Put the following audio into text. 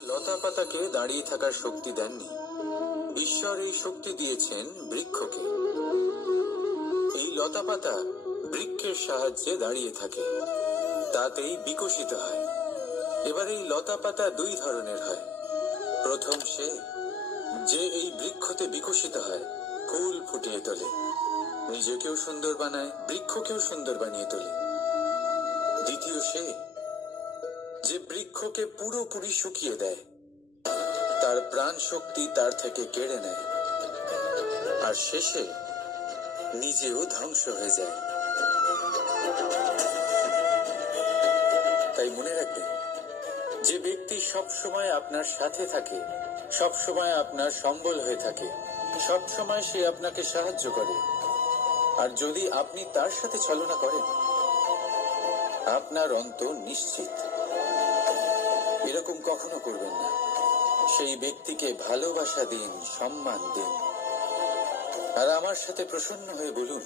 লতা পাতাকে দাঁড়িয়ে থাকার শক্তি দেননি, ঈশ্বর এই শক্তি দিয়েছেন বৃক্ষকে। এই লতা পাতা বৃক্ষের সাহায্যে দাঁড়িয়ে থাকে, তাতেই বিকশিত হয়। এবার এই লতা পাতা দুই ধরনের হয়। প্রথম সে যে এই বৃক্ষতে বিকশিত হয়, ফুল ফুটিয়ে তোলে, নিজেকেও সুন্দর বানায়, বৃক্ষকেও সুন্দর বানিয়ে তোলে। দ্বিতীয় সে যে বৃক্ষকে পুরোপুরি শুকিয়ে দেয়, তার প্রাণ শক্তি তার থেকে কেড়ে নেয়, আর শেষে নিজেও ধ্বংস হয়ে যায়। তাই মনে রাখবেন, যে ব্যক্তি সব সময় আপনার সাথে থাকে, সব সময় আপনার সম্বল হয়ে থাকে, সব সময় সে আপনাকে সাহায্য করে, আর যদি আপনি তার সাথে ছলনা করেন, আপনার অন্ত নিশ্চিত। এরকম কখনো করবেন না। সেই ব্যক্তিকে ভালোবাসা দিন, সম্মান দিন, আর আমার সাথে প্রসন্ন হয়ে বলুন,